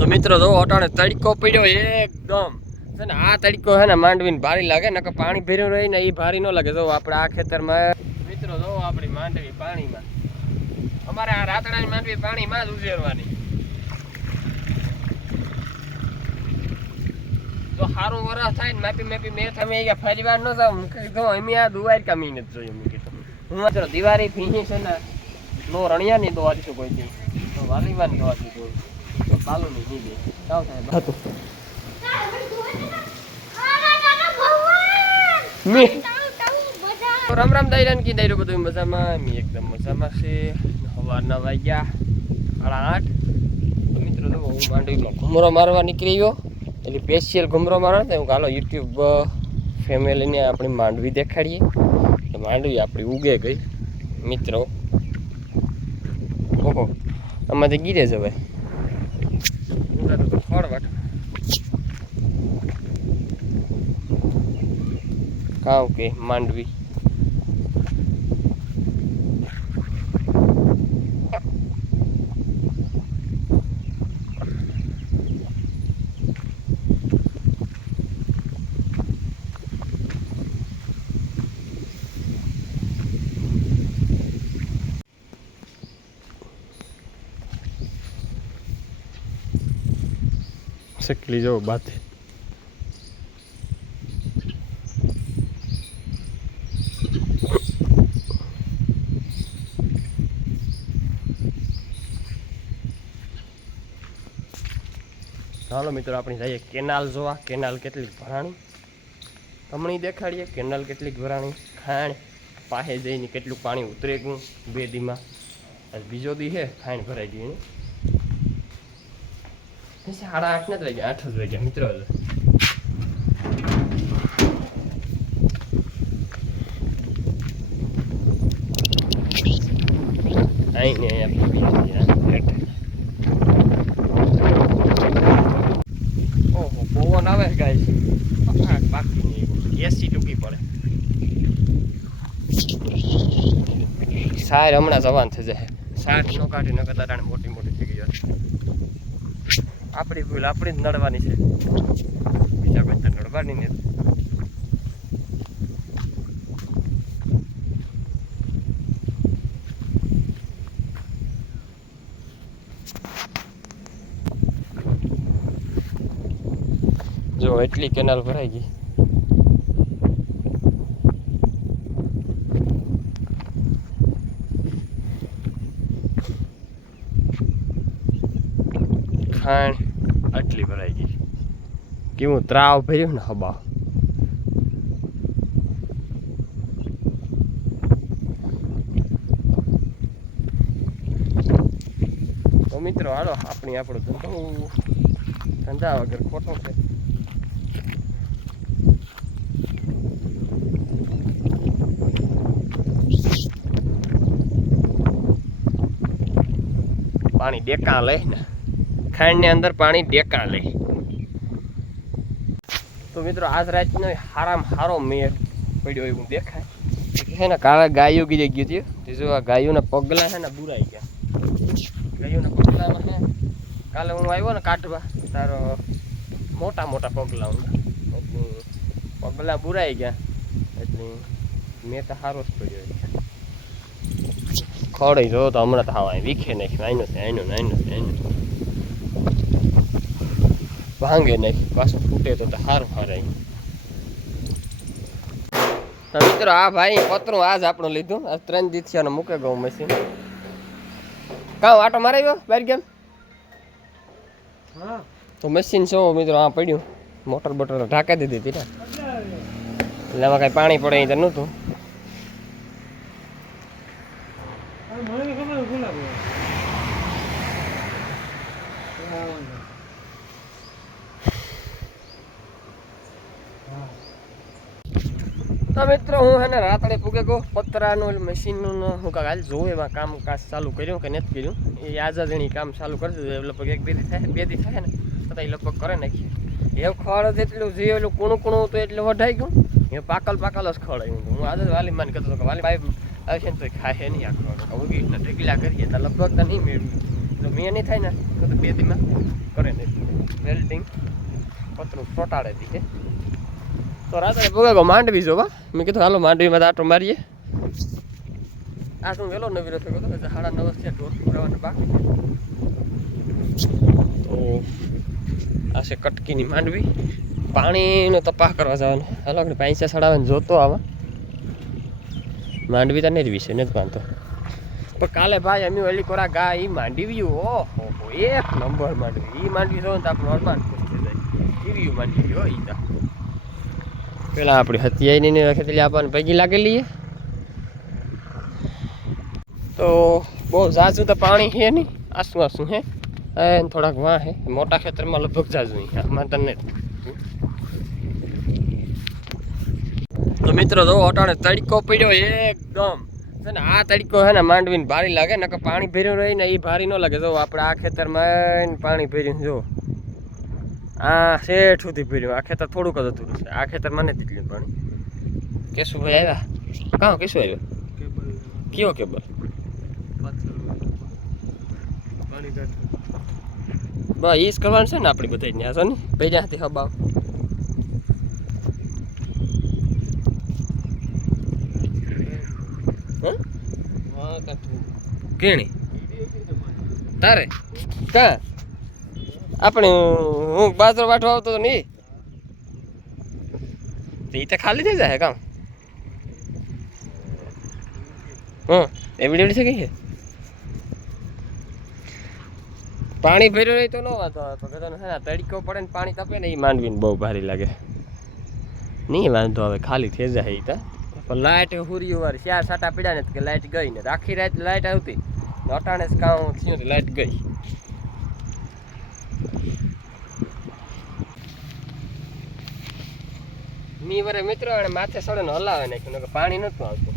તો મિત્રો જો અટાણે તડકો પડ્યો એકદમ. છે ને, આ તડકો છે ને માંડવીને ભારી લાગે ને કે પાણી ભર્યું રહી ને એ ભારી ન લાગે. જો આપણે આ ખેતરમાં મિત્રો, જો આપણી માંડવી પાણીમાં. અમારે આ રાતડાની માંડવી પાણીમાં જ ઉજેરવાની જો સારું વરસ થાય ને માપી માપી મેં તમે અહીંયા ફરી વાર ન જાવ કીધું અમે આ દુવાર કામી નથી જોયું મેં કીધું. હું મિત્રો દિવાળી ફીણી છે ને, નો રણિયા ની દોવાથી કોઈ દિવસ તો વાલીવાન દોવા દીધું તો ચાલુ નહીં નહીં દે કાવ સાહેબ હતું રામ રામ દાયરાન કી દાયરો બધું મજામાં મી એકદમ મજામાં છે. સવારના વાગ્યા, સાડા આઠ. મિત્રો તો હું માંડવીમાં ઘુમરો મારવા નીકળી ગયો. એટલે સ્પેશિયલ ઘુમરો મારવા તો હું કાલો યુટ્યુબ ફેમિલીને આપણી માંડવી દેખાડીએ. એટલે માંડવી આપણી ઉગે ગઈ. મિત્રો, ઓહો, આમાંથી ગીરે જ હવે ઉગાડો તો ખોળવાટ કાવ કે માંડવી? શકલી જો બાતે ચાલો મિત્રો, આપણે જઈએ કેનાલ જોવા. કેનાલ કેટલીક ભરાણી. તમને દેખાડીએ, કેનાલ કેટલીક ભરાણી. ખાણ પાસે જઈને કેટલું પાણી ઉતરે ગયું બે દીમાં. અને બીજો દી છે ખાણ ભરાઈ ગઈ સાડા આઠ નથી વાગ્યા, આઠ જ વાગ્યા મિત્રો અહીં ને ઓહો પવન આવે ગાય પખાટ બાકી નહીં એસી ટૂંકી પડે સાર હમણાં જવાન થઈ જાય. સાર નો કાઢી ન કરતા તાણે મોટી મોટી થઈ ગઈ આપણી ભૂલ આપણી જ નડવાની છે. બીજા કોઈ નડવાની નથી. જો એટલી કેનાલ ભરાઈ ગઈ. ખાણ. આટલી ભરાઈ ગઈ. કેવું ત્રાવ ભર્યું ને હબા. તો મિત્રો હાલો આપણી આપણો ધંધો. ધંધા વગર ખોટો છે. પાણી ડેકા લઈને. ને ખાંડની અંદર પાણી ડેકા લે. તો મિત્રો, આજ રાતનો હારામાં હારો મેર પડ્યો એવું દેખાય. છે ને કાલે ગાયો ગીરી ગયું હતું તે જો આ ગાયોના પગલા છે ને બુરાઈ ગયા. ગાયોના પગલામાં છે. કાલે હું આવ્યો ને કાઢવા, તારો મોટા મોટા પગલા પગલા બુરાઈ ગયા. એટલે મેં તો સારો જ પડ્યો ખોડી જો તો હમણાં તો હા વીખે નાખ્યું. આઈનો છે આઈનો આઈનો આઈનો ભાંગે નહીં પાછું ફૂટે તો સારું હારે મિત્રો આ ભાઈ પતરું આજ આપણું લીધું. આ ત્રણ દીથિયાનો મૂકે ગયું મશીન કાં આટો મારાવ્યો બાર ગેમ તો મશીન શું મિત્રો આ પડ્યું. મોટર બોટર ઢાંકી દીધી હતી ને. એટલે એમાં કાંઈ પાણી પડે અહીં તો નહોતું. તો મિત્રો, હું હે ને રાત્રે પૂગે ગયો. પતરાનું મશીનનું હું કાંક હાલ જોઉં, એમાં કામકાજ ચાલુ કર્યું કે નથી કર્યું. એ આઝાદ એની કામ ચાલુ કરશે લગભગ એક, બે દી થાય, બે દી થાય ને, છતાં એ લગભગ કરે નાખીએ એ ખડ જેટલું જે એટલું કૂણું કૂણું હતું એટલે વઢાઈ ગયું. એ પાકલ પાકલ જ હતું હું આજે વાલી માન કરતો કે, વાલી ભાઈ, આવશે ને તો ખાય નહીં આ ખવડ ઉગી ઢગલા કરીએ, તો લગભગ તો નહીં મેળવ્યું એટલે મેં નહીં થાય ને, તો બે દીમાં કરે નહીં વેલ્ડિંગ પતરું ચોટાડે દીધે. તો રાત્રે ભોગાગો માંડવી જો બા મેં કીધું, હાલો, માંડવીમાં આટો મારીએ. આ શું વહેલો નવી રસ્તો હતો સાડા નવ થયા ઢોર પુરાવાના બાકી તો આ છે કટકીની માંડવી. પાણીનો તપાસ કરવા જવાનો. હાલો, આપણે પૈસા સડાવીને જોતો આવા. માંડવી તને નહીં વિશે નથી માનતો પણ કાલે ભાઈ અમે ઓલી કોરા ગા એ માંડવી ઓહો, એક નંબર માંડવી. એ માંડવી જો ને તો આપણે હરમાન ખુશ થઈ જાય. એવી માંડવી હો ઈ તો. પેલા આપણી હત્યાઈની ને ખેતલી આપણને પૈકી લાગેલી છે. તો બહુ ઝાઝું તો પાણી છે નહીં આસુ આસું હે થોડાક વાં હે મોટા ખેતરમાં લગભગ ઝાઝું હે આમાં તને તો મિત્રો જો અટાણે તડકો પડ્યો એકદમ. છે ને આ તડકો છે ને માંડવીને ભારી લાગે ને પાણી ભર્યું રહી ને એ ભારી ન લાગે. જો આપણે આ ખેતરમાં પાણી ભર્યું જો. આ શેઠ સુધી ભર્યું આ ખેતર થોડુંક જ અધૂરું છે. આ ખેતર મને દીધું પાણી. કેશુભાઈ આવ્યા? કાં કેશું આવ્યો? કયો કેબલ? બસ ઈ જ કરવાનું છે ને આપણી બધા ત્યાં છો ને? ભેજા હતી હબાવ. કેણી? તારે? કા? આપણે હું બાજરો વાટવા આવતો તો નહીં. તો ઈ તો ખાલી થઈ જાય કામ. હં એવડી એવડી છે કઈ છે? પાણી ભર્યું નહીં તો ન વાંધો આવે પણ કદાચ હે તડકો પડે ને પાણી તપે ને એ માંડવીને બહુ ભારી લાગે. નહીં વાંધો આવે ખાલી થઈ જાય એ તો. પણ લાઇટ હુરી વાર ચાર સાટા પીડ્યા ને કે લાઇટ ગઈ ને. આખી રાત લાઇટ આવતી. અટાણે જ કામ થયું લાઇટ ગઈ. મી વરે મિત્રો અને માથે સડે ને હલાવે નાખ્યું કે પાણી નતું આવતું.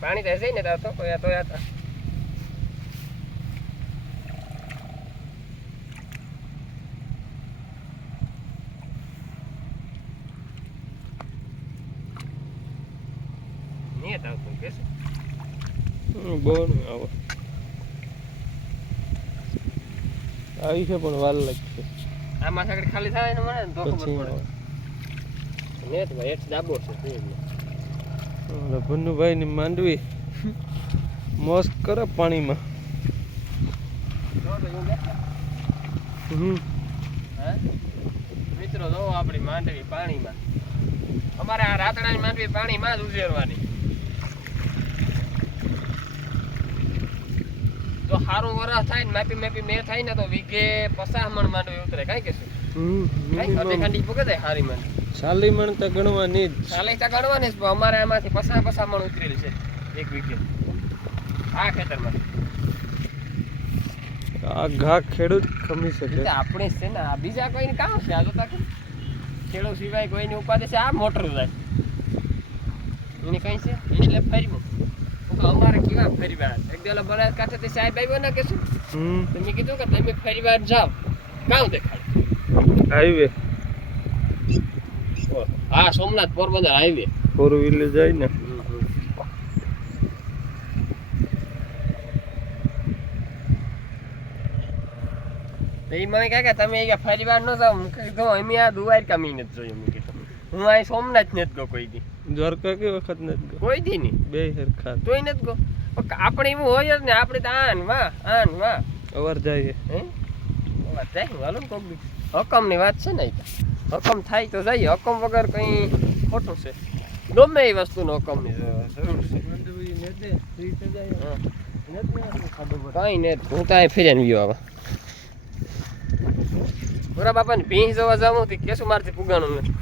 પાણી તો હશે ને તો તો તો. નહીં આવો. આવી છે પણ વાર લાગશે. આ માથા ખાલી થાય ને મને તો ખબર પડે. નેટ ભાઈ હેઠ દાબો છે તે જ ને. ઓલા ભન્નુભાઈ ની માંડવી મોસ કરે પાણીમાં? મિત્રો જો આપણી માંડવી પાણીમાં અમારે આ રાતડાની માંડવી પાણીમાં જ ઉજેરવાની જો સારું વરસ થાય ને માપી માપી મેં થાય ને તો વીઘે પચાસ મણ માંડવી ઉતરે. કઈ હમ કાંઈ? minimum. ખાંડી પૂગે જાય સારી માંડવી. સાલી મણ તો ગણવાની જ. ચાલે તો ગણવાની જ પણ અમારે આમાંથી પસા પસા મણ ઉતરેલ છે એક વીઘે. આ ખેતરમાં. આ ઘા ખેડૂત ખમી શકે. આપણે છે ને આ બીજા કોઈને કામ છે આ તો કે ખેડૂત સિવાય કોઈની ઉપાધિ છે આ મોટર જાય એને કઈ છે? એટલે ફરી અમારે કેવા ફરીવાર એક દિવસ તે સાહેબ આવ્યો ને કે શું? હમ. તો કીધું કે તમે ફરીવાર જાઓ. કામ દેખાય હાઈવે. હા Somnath Porbandar highway. Four wheeler જાય ને. એ મને કહે કે તમે અહીંયા ફરીવાર ન જાઓ. મેં કીધું અમે આ દ્વારકા મી નથી જોયું મેં કીધું હું અહીં સોમનાથ નથી ગયો કોઈ દી. દ્વારકા કે વખત નથી ગયો? કોઈ દી નહીં. બે હરખા. તોય નથી ગયો. આપણે એવું હોય જ ને આપણે તો આન વાહ આન વાહ. અવાર જાય હે. વાત થાય હાલો કોક હકમની વાત છે ને તો. હકમ થાય તો જઈએ હકમ વગર કંઈ ખોટું છે. ગમે એ વસ્તુનો હકમની જરૂર છે. કઈ નહીં હું તો અહીં ફેર્યા ગયો આવા પૂરા બાપાને ભીંસ જોવા જાઉં તે કેશું મારથી પુગાણું નથી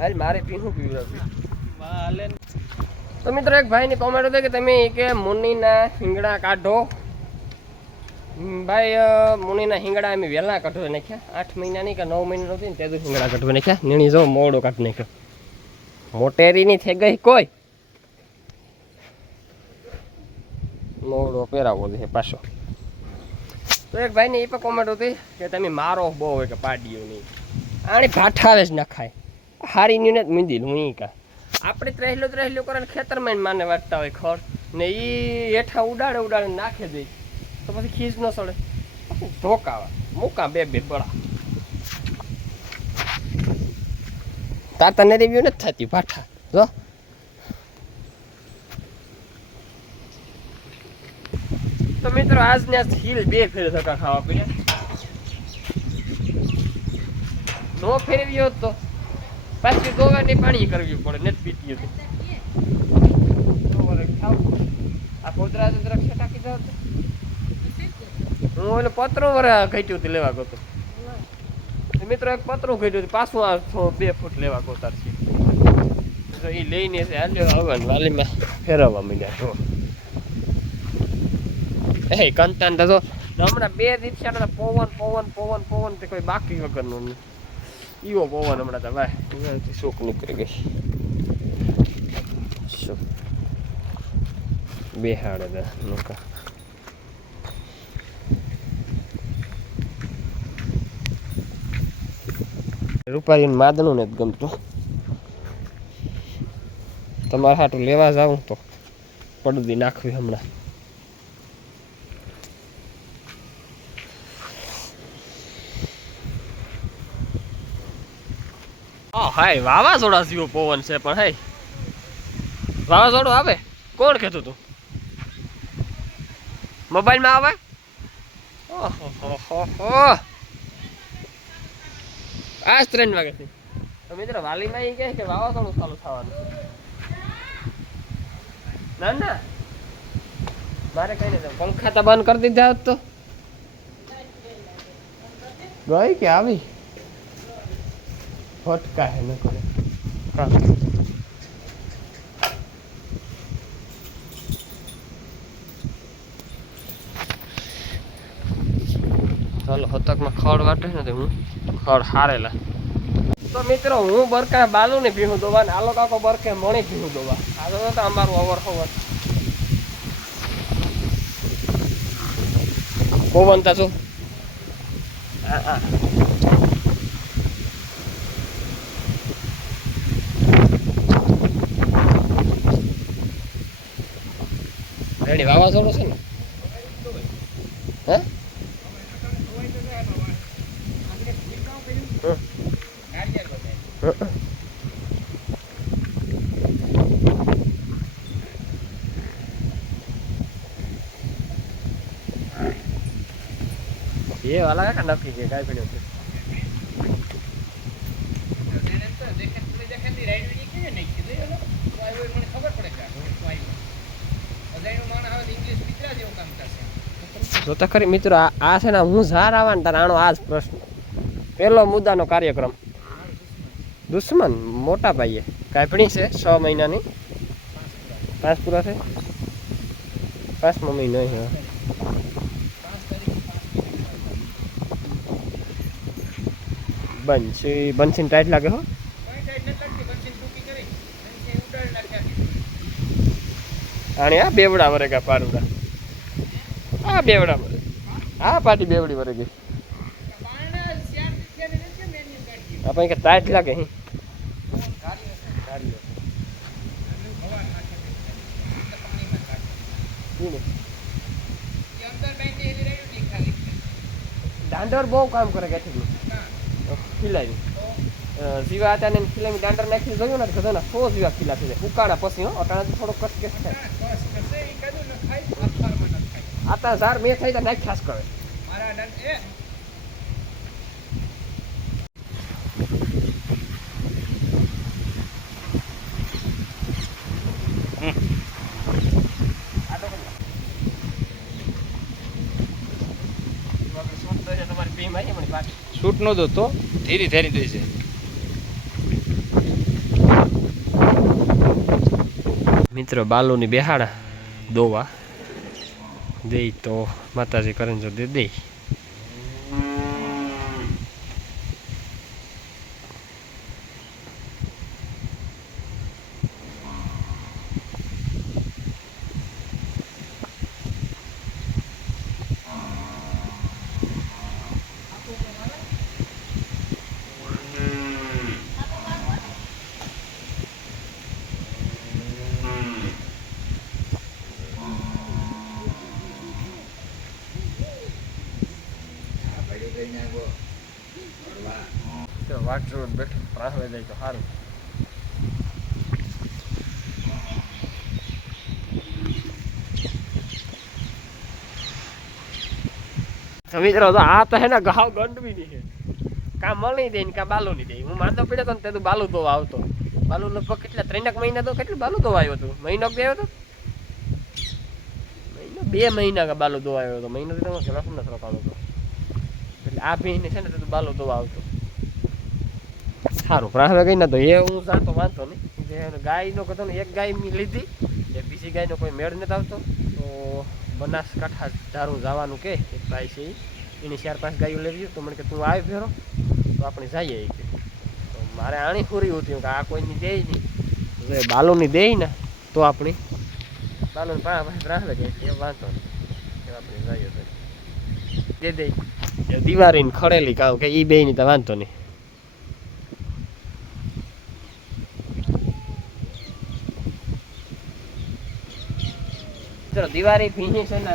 હાલ મારે પીવું પીવું તો મિત્રો એક ભાઈની કોમેન્ટ હતી કે તમે કે મુનિના શિંગડા કાઢો. ભાઈ મુનીના હિંગડા અમે વહેલા કાઢવા નાખ્યા. આઠ મહિનાની કે નવ મહિના હતી ને તે હિંગડા કાઢવા નાખ્યા. નીણી જો મોડો કાઢી નાખ્યો. મોટેરીની થઈ ગઈ કોઈ? મોડો પહેરાવો છે પાછો. તો એક ભાઈની એ પણ કોમેન્ટ હતી કે તમે મારો બહુ હોય કે પાડીઓ નહીં. આણી ભાઠાવે જ નખાય હારી ને જ હું કા આપણે ત્રેહલો ત્રેહલો કરે ખેતરમાં માને વાટતા હોય ખર. ને એ હેઠા ઉડાડે ઉડાડે નાખે દે તો પછી ખીજ ન સડે ધોકાવા? મૂકા બે બે બળા. તાતાને રિવ્યુ નથી થતી ભાઠા જો. તો મિત્રો આજને આજ હિલ બે ફેર ધક્કા ખાવા પડ્યા. નો ફેરવ્યો તો પાછી દોવાની પાણી કરવી પડે નથી પીતી હતી. આ પોદરા તો જરાક છટાકી જાવ હું એટલે પતરો વરે ઘટ્યું હતું લેવા ગયો મિત્રો એક પતરું ઘટ્યું પાછું આ બે ફૂટ લેવા ગોતાર છે તો એ લઈને છે, હાલ્યો આવવાનું વાલીમાં ફેરવવા માંડ્યા જો એ કંતાન તો હમણાં બે દિવસ પવન પવન પવન પવન તે કોઈ બાકી વગરનું નહીં. ઈવો પવન હમણાં તો ભાઈ શોક નીકળી ગઈ. શું બેહાડે દે રૂપારીને માદનું નથી ગમતું તમારે હાટું લેવા જાઉં તો પડદી નાખવી હમણાં. હાય, વાવાઝોડા જેવો પવન છે પણ, હાય. વાવાઝોડું આવે? કોણ કહેતું તું? મોબાઈલમાં આવે? ઓહોહોહો. આજ ત્રણ વાગે છે. તો મિત્ર વાલીમાં એ કહે કે વાવાઝોડું ચાલુ થવાનું છે. ના ના. મારે કઈ નહીં પંખા તો બંધ કરી દીધા હોત તો. ગઈ કે આવી? ફટકા હે ન કરે હા ચાલો ખડ વાટે ને હું ખડ હારેલા. તો મિત્રો, હું બરકા બાલુ ને ભીહું દોવા ને આલો કાકો બરકે મણી ભીહું દોવા. આ તો અમારું અવર ખબર પવન તા રેડી, વાવાઝોડું છે ને? કાકા નક્કી છે કાંઈ પડ્યું જોતા ખરી મિત્રો, આ છે ને હું ઝાર આવવા ને તારે આનો આ જ પ્રશ્ન. પહેલો મુદ્દાનો કાર્યક્રમ. દુશ્મન, મોટા ભાઈએ. કાપણી છે, છ મહિનાની. પાંચ પૂરા છે પાંચમો મહિનો છે બનશીને ટાઈટ લાગે હો? આણે આ બેવડા વરે ગયા પારુડા આ બેવડા વરે આ પાટી બેવડી વરે ગઈ આપણે કે ટાઈટ લાગે હી. દાંડર બહુ કામ કરે કે ખીલાવી. જીવા હતા ને ખીલાવી દાંડર નાખીને જોયું ને ના સો જીવા ખીલા થઈ જાય ઉકાળા પછી અટાણા થોડો કસકેસ થાય. આતા ઝાર મેં થઈ તો નાખ ખાસ કરે. નો દો તો ધીરે ધીરે દે છે મિત્રો બાલુની બેહાડા દોવા. દે તો માતાજી કરીને જો દે દે રાહવે જાય તો સારું મિત્રો તો આ તો હે ને ઘાવ ગંડવી ની છે કા મળી દે કા બાલુ ની દે હું માંદો પડ્યો તો ને તે બાલુ તો આવતો બાલુ લગભગ કેટલા ત્રણેક મહિના તો કેટલું બાલુ તો આવ્યો હતો મહિનો બે આવ્યો હતો મહિનો બે મહિના કા બાલુ દો આવ્યો હતો મહિનો તો રસ નથી રોકાણો એટલે આ ભીને છે ને તે બાલુ દો આવતો સારું. પ્રાહવે ગઈ ના તો એ હું જાણતો વાંધો નહીં. જે ગાયનો કહેતો ને, એક ગાય મેં લીધી, એ બીજી ગાયનો કોઈ મેળ નથી આવતો. તો બનાસકાંઠા ધારું જવાનું કે એક ભાઈ છે. એની ચાર પાંચ ગાયો લેવી તો મને કે તું આવી ફેરો તો આપણે જઈએ એ કે તો મારે આણી પૂરી હતી કે આ કોઈની દે નહીં. બાલુની દે ને, તો આપણી બાલુની રાહવે ગઈ એ વાંધો નહીં. આપણે જઈએ તો દે દે. એ દિવારીને ખડેલી કામ કે એ બે ની તો વાંધો નહીં. ચલો દિવાળી ભીની છે ને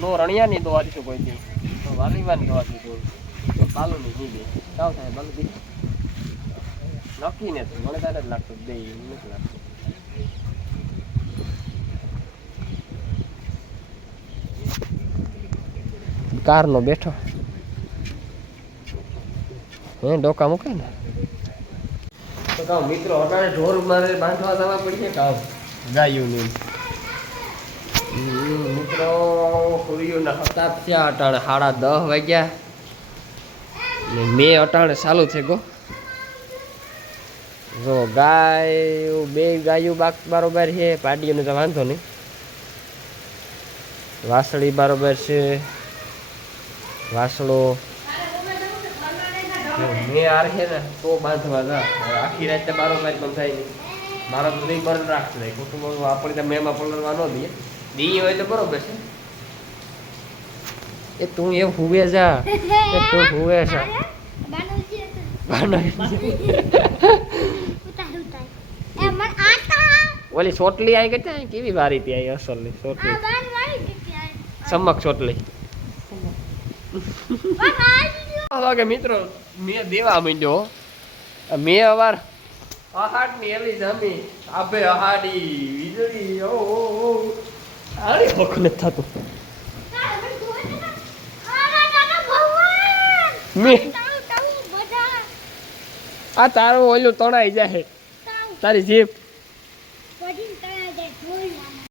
નો રણિયાની દોવા દીધું કોઈ દી તો વાલીવાની દોવા દીધું તો બાલુની નહીં કાવ થાય બાલુ દી નક્કી નથી મને તારે જ લાગતું બે નથી લાગતું કારનો બેઠો. હે ડોકા મૂકે ને. તો કામ મિત્રો અટાણે ઢોર મારે બાંધવા જવા પડીએ કામ ગાયું ને હમ, મિત્રો સૂર્યના હતા થયા, અટાણે સાડા દસ વાગ્યા. ને મેં અટાણે ચાલુ છે ગો જો ગાય, બે ગાયું બાક બરોબર છે, પાડીઓને તો વાંધો નહીં. વાસળી બરોબર છે. વાસળો. મેં આર છે ને, તો બાંધવા ના. આખી રાત બારોબાર પણ થાય નહીં. મારા તો નહીં રાખશે નહીં કુટુંબ આપણે તો મેમાં પલરવા ન દઈએ દી હોય તો બરોબર છે. એ તું એ હુવે જા. એ તું હુવે જા. ઓલી ચોટલી આવી ગઈ ત્યાં? કેવી વારી ત્યાં અહીં અસલની ચોટલી? સમક ચોટલી. વાગે મિત્રો મેં દેવા માંડ્યો. મેં અવાર અહાડની એવી જમી આભે અહાડી વીજળી ઓ. ઓ આડી નથી થતું. મેં. આ તારો ઓલું તણાઈ જાય તારી જીભ